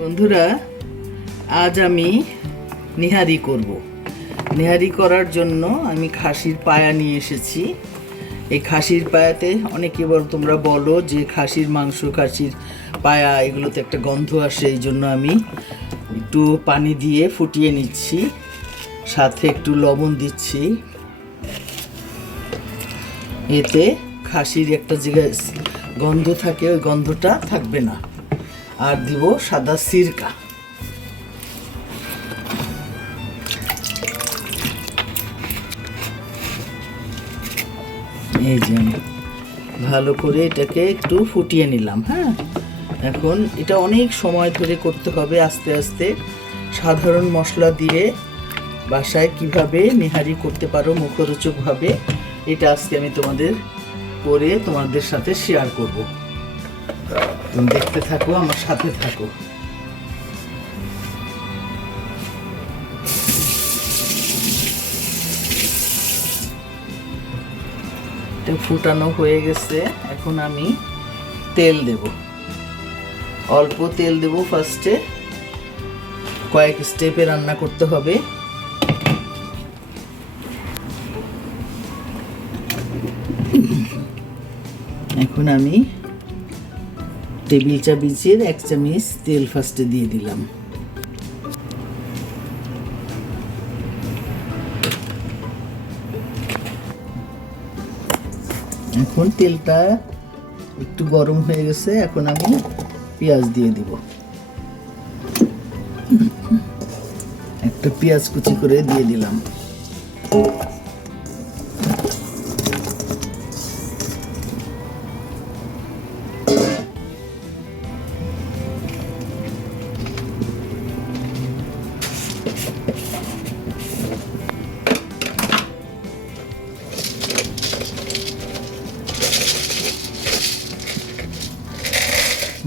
বন্ধুরা, আজ আমি নিহারি করব। নিহারি করার জন্য আমি খাসির পায়া নিয়ে এসেছি। এই খাসির পায়াতে অনেকে তোমরা বলো যে খাসির মাংস, খাসির পায়া এগুলোতে একটা গন্ধ আসে, এই জন্য আমি একটু পানি দিয়ে ফুটিয়ে নিচ্ছি, সাথে একটু লবণ দিচ্ছি। এতে খাসির একটা যে গন্ধ থাকে ওই গন্ধটা থাকবে না। আর দিব সাদা সিরকা। এই যে আমি ভালো করে এটাকে একটু ফুটিয়ে নিলাম। হ্যাঁ, এখন এটা অনেক সময় ধরে করতে হবে, আস্তে আস্তে। সাধারণ মশলা দিয়ে বাসায় কিভাবে নিহারি করতে পারো মুখরোচকভাবে, এটা আজকে আমি তোমাদের সাথে শেয়ার করব। তুমি দেখতে থাকো, আমার সাথে থাকো। এটা ফুটানো হয়ে গেছে, এখন আমি তেল দেব। অল্প তেল দেব ফার্স্টে, কয়েক স্টেপে রান্না করতে হবে। এখন আমি টেবিল চামচের 1 চামচ তেল ফার্স্টে দিয়ে দিলাম। এখন তেলটা একটু গরম হয়ে গেছে, এখন আমি পেঁয়াজ দিয়ে দিব। একটা পেঁয়াজ কুচি করে দিয়ে দিলাম।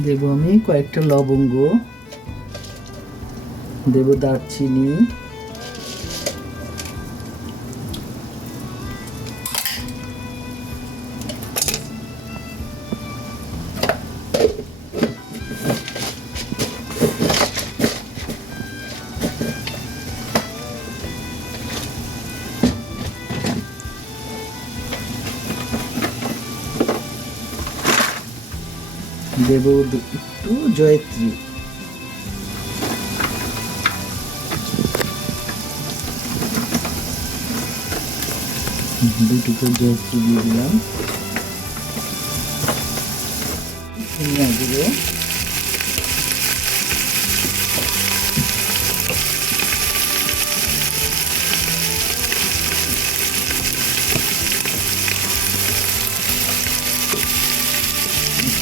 দেব আমি কয়েকটা লবঙ্গ, দেব দারচিনি, দেব একটু জয়ত্রী, দুটুকু জয়ত্রী দিয়ে দিলাম। ধনিয়া গুঁড়ো,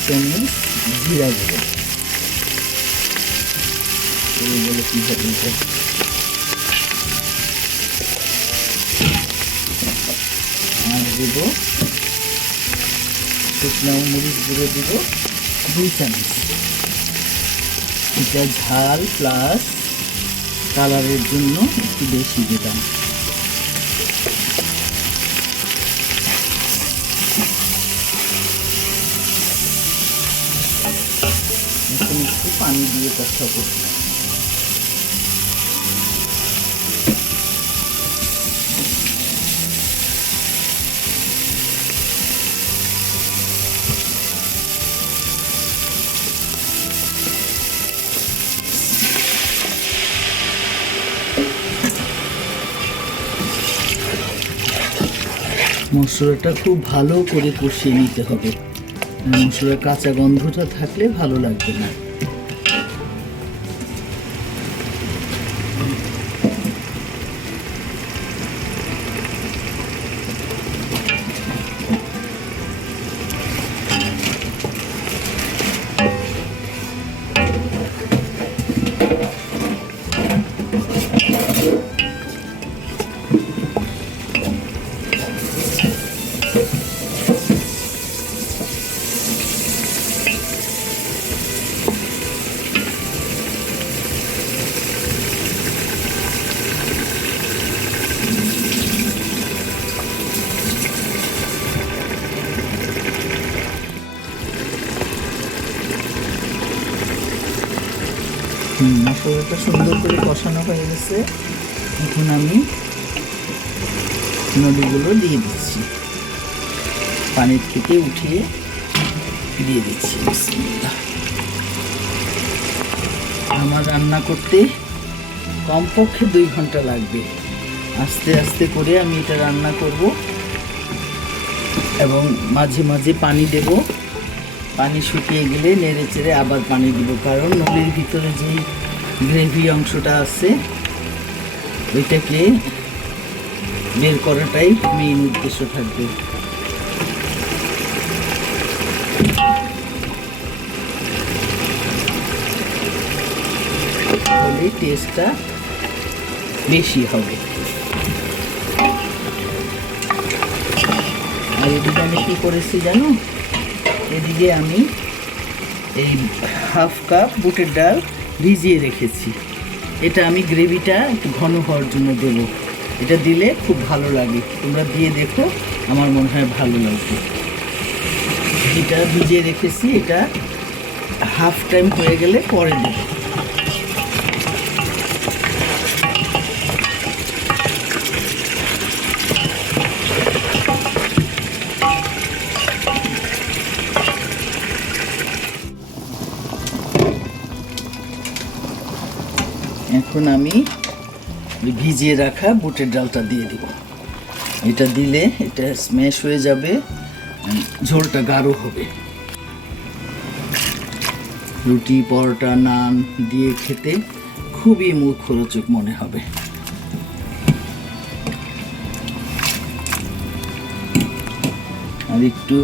চামচ জিরা গুঁড়ো, বলে কি হবে, আর দেব শুকনো মরিচ গুঁড়ো, দেব 2 চামচ। এটা ঝাল প্লাস কালারের জন্য একটু বেশি দিলাম। এখন একটু পানি দিয়ে কষাবো। মশলাটা খুব ভালো করে কষিয়ে নিতে হবে, মশলার কাঁচা গন্ধটা থাকলে ভালো লাগবে না। মশলাটা সুন্দর করে কষানো হয়ে গেছে। এখন আমি নলিগুলো দিয়ে দিচ্ছি, পানির থেকে উঠিয়ে দিয়ে দিচ্ছি। বিসমিল্লাহ। আমার রান্না করতে কমপক্ষে 2 ঘন্টা লাগবে। আস্তে আস্তে করে আমি এটা রান্না করব এবং মাঝে মাঝে পানি দেব। পানি শুকিয়ে গেলে নেড়ে চেড়ে আবার পানি দিব, কারণ নলির ভিতরে যেই গ্রেভি অংশটা আছে ওইটাকে বের করাটাই মেইন উদ্দেশ্য থাকবে। তাহলে টেস্টটা বেশি হবে। আর এদিকে আমি কী করেছি জানো, এদিকে আমি এই হাফ কাপ বুটের ডাল ভিজিয়ে রেখেছি। এটা আমি গ্রেভিটা একটু ঘন হওয়ার জন্য দেব। এটা দিলে খুব ভালো লাগে, তোমরা দিয়ে দেখো, আমার মনে হয় ভালো লাগবে। এটা ভিজিয়ে রেখেছি, এটা হাফ টাইম হয়ে গেলে পরে দেব। এখন আমি ভিজিয়ে রাখা বুটের ডালটা দিয়ে দিব। এটা দিলে এটা স্ম্যাশ হয়ে যাবে, ঝোলটা গাঢ় হবে। রুটি, পরোটা, নান দিয়ে খেতে খুবই মুখরোচক মনে হবে। আর একটু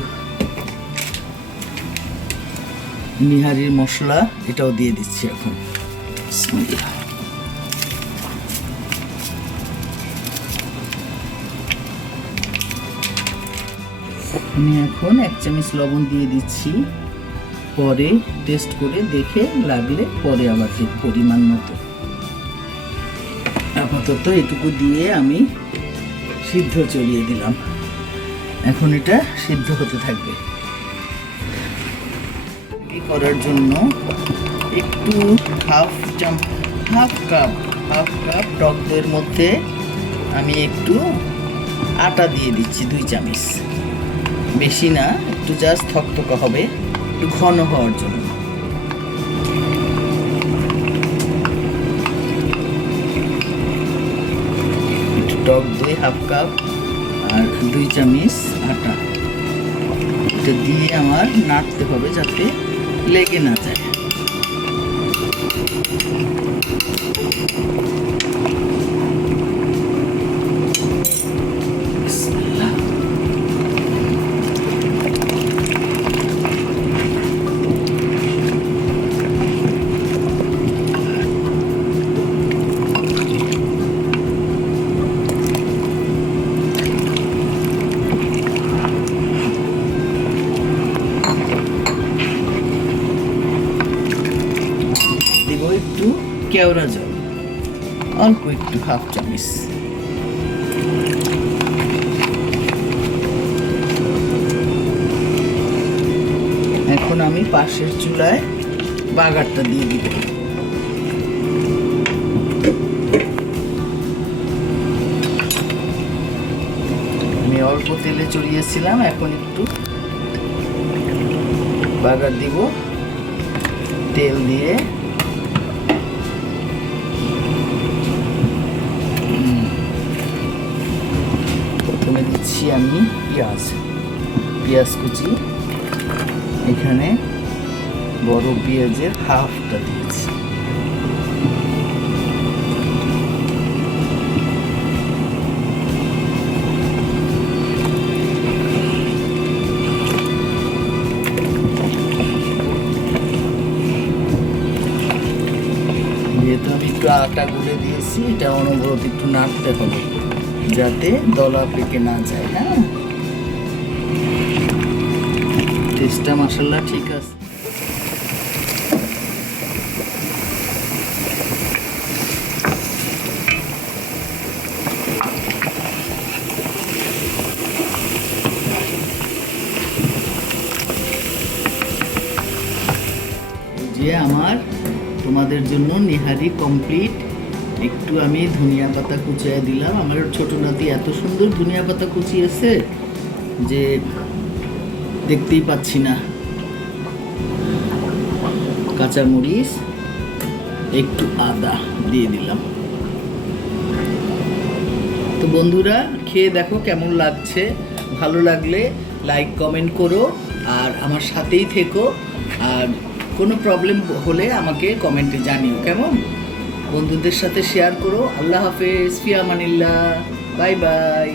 নিহারির মশলা এটাও দিয়ে দিচ্ছি এখন। বিসমিল্লাহ। আমি এখন 1 চামচ লবণ দিয়ে দিচ্ছি, পরে টেস্ট করে দেখে লাগলে পরে আবার পরিমাণ মতো। আপাতত এটুকু দিয়ে আমি সিদ্ধ চড়িয়ে দিলাম। এখন এটা সিদ্ধ হতে থাকবে। করার জন্য একটু হাফ কাপ টক দইয়ের মধ্যে আমি একটু আটা দিয়ে দিচ্ছি, 2 চামচ, বেশি না, একটু জাস্ট থকথকা হবে, একটু ঘন হওয়ার জন্য। একটু টক দই হাফ কাপ আর 2 চামচ আটা, এটা দিয়ে আমার নাড়তে হবে যাতে লেগে না যায়। একটু কেওড়া জল, অল্প একটু, হাফ চামচ। এখন আমি পাশের চুলায় বাগারটা দিয়ে দিব। আমি অল্প তেলে চড়িয়েছিলাম, এখন একটু বাগার দিব। তেল দিয়ে প্রথমে দিচ্ছি আমি পেঁয়াজ কুচি, এখানে বড় পেঁয়াজের হাফটা দিয়েছি। যেহেতু আমি একটু আটা গুলে দিয়েছি, এটা অনবরত একটু নাড়তে হবে যাতে দলা পেকে না যায়। হ্যাঁ, টেস্টটা মাশাআল্লাহ ঠিক আছে। যে আমার তোমাদের জন্য নিহারি কমপ্লিট। একটু আমি ধনিয়া পাতা কুচিয়ে দিলাম। আমার ছোট নাতি এত সুন্দর ধনিয়া পাতা কুচিয়েছে যে দেখতেই পাচ্ছি না। কাঁচামরিচ, একটু আদা দিয়ে দিলাম। তো বন্ধুরা, খেয়ে দেখো কেমন লাগছে। ভালো লাগলে লাইক কমেন্ট করো আর আমার সাথেই থেকো। আর কোনো প্রবলেম হলে আমাকে কমেন্টে জানিও, কেমন? বন্ধুদের সাথে শেয়ার করো। আল্লাহ হাফেজ, ফি আমানিল্লাহ, বাই বাই।